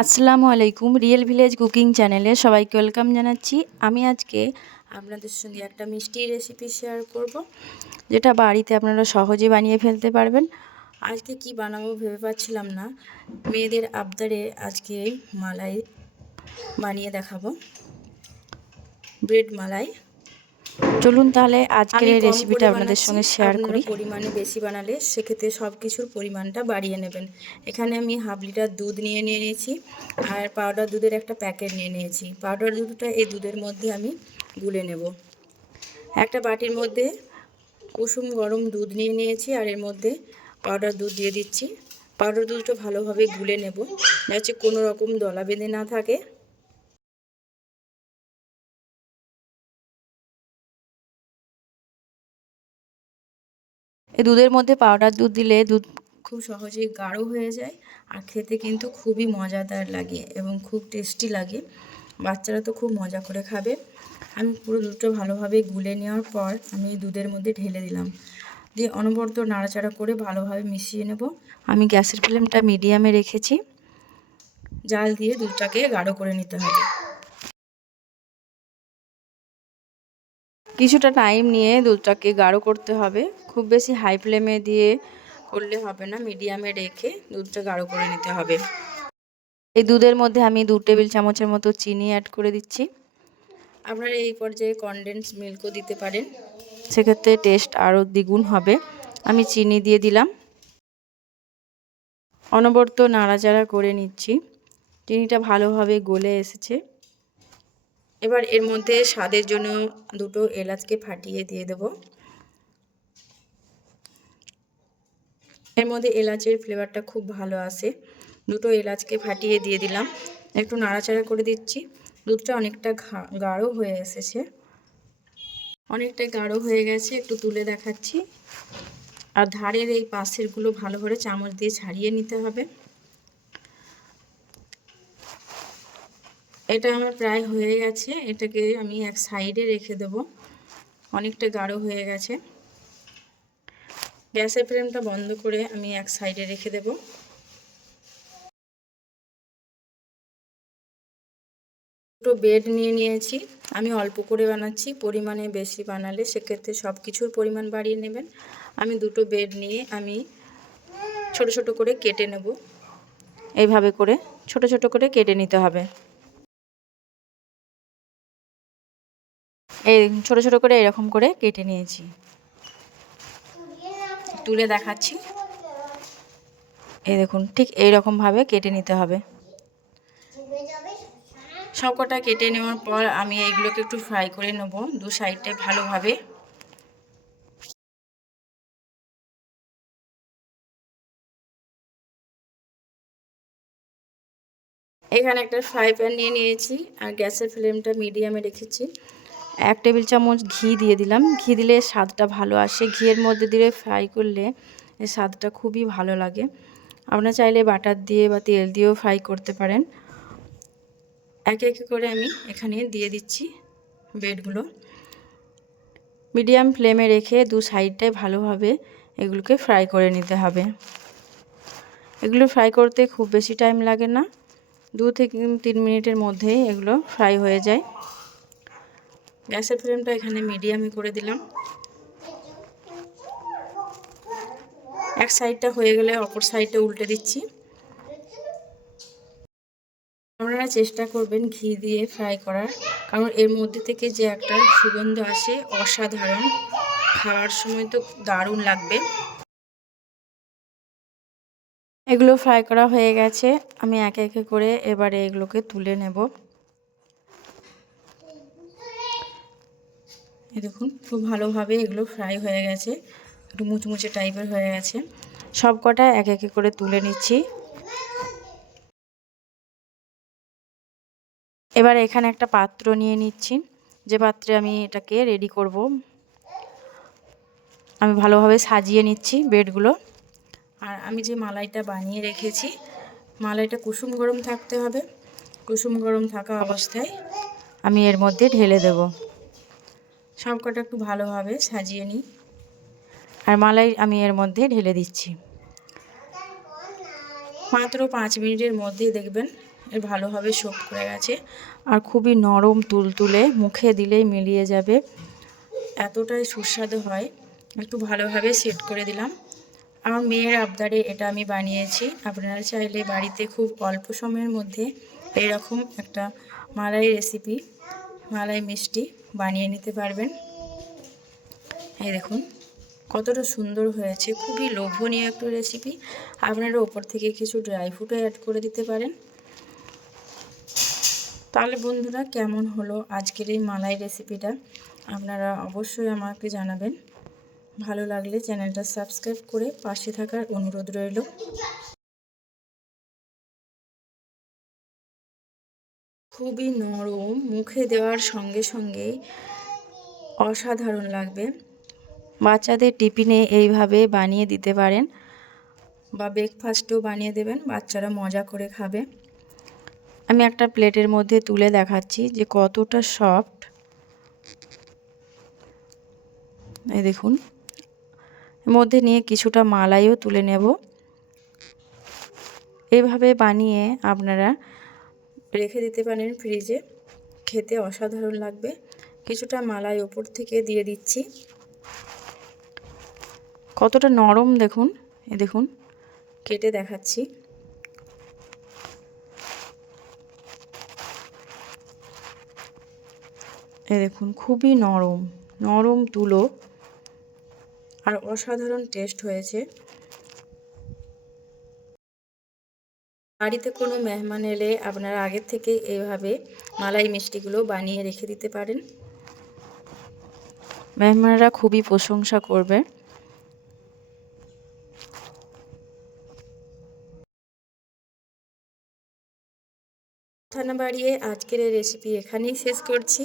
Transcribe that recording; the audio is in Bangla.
আসসালামু আলাইকুম। রিয়েল ভিলেজ কুকিং চ্যানেলে সবাইকে ওয়েলকাম জানাচ্ছি। আমি আজকে আপনাদের সঙ্গে একটা মিষ্টি রেসিপি শেয়ার করব, যেটা বাড়িতে আপনারা সহজে বানিয়ে ফেলতে পারবেন। আজকে কি বানাবো ভেবে পাচ্ছিলাম না। মেয়েদের আবদারে আজকে মালাই বানিয়ে দেখাবো, ব্রেড মালাই। চলুন তাহলে আজকের এই রেসিপিটা আপনাদের সঙ্গে শেয়ার করি। পরিমাণে বেশি বানালে সেক্ষেত্রে সব কিছুর পরিমাণটা বাড়িয়ে নেবেন। এখানে আমি হাফ লিটার দুধ নিয়ে নিয়েছি আর পাউডার দুধের একটা প্যাকেট নিয়ে নিয়েছি। পাউডার দুধটা এই দুধের মধ্যে আমি গুলে নেব। একটা বাটির মধ্যে কুসুম গরম দুধ নিয়ে নিয়েছি আর এর মধ্যে পাউডার দুধ দিয়ে দিচ্ছি। পাউডার দুধটা ভালোভাবে গুলে নেব, যাতে কোনো রকম দলা বেঁধে না থাকে। এই দুধের মধ্যে পাউডার দুধ দিলে দুধ খুব সহজেই গাঢ় হয়ে যায় আর খেতে কিন্তু খুবই মজাদার লাগে এবং খুব টেস্টি লাগে। বাচ্চারা তো খুব মজা করে খাবে। আমি পুরো দুধটা ভালোভাবে গুলে নেওয়ার পর আমি দুধের মধ্যে ঢেলে দিলাম, দিয়ে অনবরত নাড়াচাড়া করে ভালোভাবে মিশিয়ে নেব। আমি গ্যাসের ফ্লেমটা মিডিয়ামে রেখেছি। জাল দিয়ে দুধটাকে গাঢ় করে নিতে হবে। কিছুটা টাইম নিয়ে দুধটাকে গাঢ় করতে হবে। খুব বেশি হাই ফ্লেমে দিয়ে করলে হবে না, মিডিয়ামে রেখে দুধটা গাঢ় করে নিতে হবে। এই দুধের মধ্যে আমি 2 টেবিল চামচের মতো চিনি অ্যাড করে দিচ্ছি। আপনারা এই পর্যায়ে কনডেন্স মিল্কও দিতে পারেন, সেক্ষেত্রে টেস্ট আরও দ্বিগুণ হবে। আমি চিনি দিয়ে দিলাম। অনবরত নাড়াচাড়া করে নিচ্ছি। চিনিটা ভালোভাবে গলে এসেছে। এবার এর মধ্যে স্বাদের জন্য 2 এলাচকে ফাটিয়ে দিয়ে দেব। এর মধ্যে এলাচের ফ্লেভারটা খুব ভালো আসে। 2 এলাচকে ফাটিয়ে দিয়ে দিলাম। একটু নাড়াচাড়া করে দিচ্ছি। দুধটা অনেকটা গাঢ় হয়ে এসেছে, অনেকটা গাঢ় হয়ে গেছে। একটু তুলে দেখাচ্ছি। আর ধারের এই পাশেরগুলো ভালো করে চামচ দিয়ে ছাড়িয়ে নিতে হবে। এটা আমার প্রায় হয়ে গেছে। এটাকে আমি এক সাইডে রেখে দেব। অনেকটা গাঢ় হয়ে গেছে। গ্যাসের ফ্লেমটা বন্ধ করে আমি এক সাইডে রেখে দেব। দুটো ব্রেড নিয়ে নিয়েছি। আমি অল্প করে বানাচ্ছি, পরিমাণে বেশি বানালে সেক্ষেত্রে সব কিছুর পরিমাণ বাড়িয়ে নেবেন। আমি 2 ব্রেড নিয়ে আমি ছোট ছোট করে কেটে নেব। এইভাবে করে ছোট ছোট করে কেটে নিতে হবে। এই ছোট ছোট করে এরকম করে কেটে নিয়েছি। তুলে দেখাচ্ছি। এই দেখুন, ঠিক এইরকমভাবে কেটে নিতে হবে। সবকটা কেটে নেওয়ার পর আমি এইগুলোকে একটু ফ্রাই করে নেব 2 সাইডে ভালোভাবে। এখানে একটা ফ্রাই প্যান নিয়ে নিয়েছি আর গ্যাসের ফ্লেমটা মিডিয়ামে রেখেছি। 1 টেবিল চামচ ঘি দিয়ে দিলাম। ঘি দিলে স্বাদটা ভালো আসে। ঘিয়ের মধ্যে দিয়ে ফ্রাই করলে এর স্বাদটা খুবই ভালো লাগে। আপনারা চাইলে বাটার দিয়ে বা তেল দিয়েও ফ্রাই করতে পারেন। একে একে করে আমি এখানে দিয়ে দিচ্ছি ব্রেডগুলো। মিডিয়াম ফ্লেমে রেখে 2 সাইডটায় ভালোভাবে এগুলোকে ফ্রাই করে নিতে হবে। এগুলো ফ্রাই করতে খুব বেশি টাইম লাগে না, 2 থেকে 3 মিনিটের মধ্যেই এগুলো ফ্রাই হয়ে যায়। গ্যাসের ফ্লেমটা এখানে মিডিয়ামে করে দিলাম। এক সাইডটা হয়ে গেলে অপর সাইডটা উল্টে দিচ্ছি। আপনারা চেষ্টা করবেন ঘি দিয়ে ফ্রাই করার, কারণ এর মধ্যে থেকে যে একটা সুগন্ধ আসে অসাধারণ। খাওয়ার সময় তো দারুণ লাগবে। এগুলো ফ্রাই করা হয়ে গেছে। আমি একে একে করে এবারে এগুলোকে তুলে নেব। এই দেখুন, খুব ভালোভাবে এগুলো ফ্রাই হয়ে গেছে, একটু মুচমুচে টাইপের হয়ে গেছে। সব কটা একে একে করে তুলে নিচ্ছি। এবার এখানে একটা পাত্র নিয়ে নিচ্ছি, যে পাত্রে আমি এটাকে রেডি করব। আমি ভালোভাবে সাজিয়ে নিচ্ছি ব্রেডগুলো। আর আমি যে মালাইটা বানিয়ে রেখেছি, মালাইটা কুসুম গরম থাকতে হবে। কুসুম গরম থাকা অবস্থায় আমি এর মধ্যে ঢেলে দেব। সব কটা একটু ভালোভাবে সাজিয়ে নিই। আর মালাই আমি এর মধ্যে ঢেলে দিচ্ছি। মাত্র 5 মিনিটের মধ্যেই দেখবেন এর ভালোভাবে সোক করে গেছে আর খুবই নরম তুলতুলে, মুখে দিলেই মিলিয়ে যাবে, এতটাই সুস্বাদু হয়। একটু ভালোভাবে সেট করে দিলাম। আমার মেয়ের আবদারে এটা আমি বানিয়েছি। আপনারা চাইলে বাড়িতে খুব অল্প সময়ের মধ্যে এরকম একটা মালাই রেসিপি, মালাই মিষ্টি বানিয়ে নিতে পারবেন। এই দেখুন কতটা সুন্দর হয়েছে, খুবই লোভনীয় একটা রেসিপি। আপনারা ওপর থেকে কিছু ড্রাই ফ্রুটও অ্যাড করে দিতে পারেন। তাহলে বন্ধুরা কেমন হলো আজকের এই মালাই রেসিপিটা আপনারা অবশ্যই আমাকে জানাবেন। ভালো লাগলে চ্যানেলটা সাবস্ক্রাইব করে পাশে থাকার অনুরোধ রইল। খুবই নরম, মুখে দেওয়ার সঙ্গে সঙ্গেই অসাধারণ লাগবে। বাচ্চাদের টিফিনে এইভাবে বানিয়ে দিতে পারেন বা ব্রেকফাস্টেও বানিয়ে দেবেন, বাচ্চারা মজা করে খাবে। আমি একটা প্লেটের মধ্যে তুলে দেখাচ্ছি যে কতটা সফট। এই দেখুন, এর মধ্যে নিয়ে কিছুটা মালাইও তুলে নেব। এভাবে বানিয়ে আপনারা রেখে দিতে পারেন ফ্রিজে, খেতে অসাধারণ লাগবে। কিছুটা মালাই ওপর থেকে দিয়ে দিচ্ছি। কতটা নরম দেখুন, এই দেখুন কেটে দেখাচ্ছি। এই দেখুন খুবই নরম, নরম তুলো আর অসাধারণ টেস্ট হয়েছে। বাড়িতে কোনো মেহমান এলে আপনারা আগের থেকে এইভাবে মালাই মিষ্টিগুলো বানিয়ে রেখে দিতে পারেন, মেহমানরা খুবই প্রশংসা করবে। কথা না বাড়িয়ে আজকের এই রেসিপি এখানেই শেষ করছি।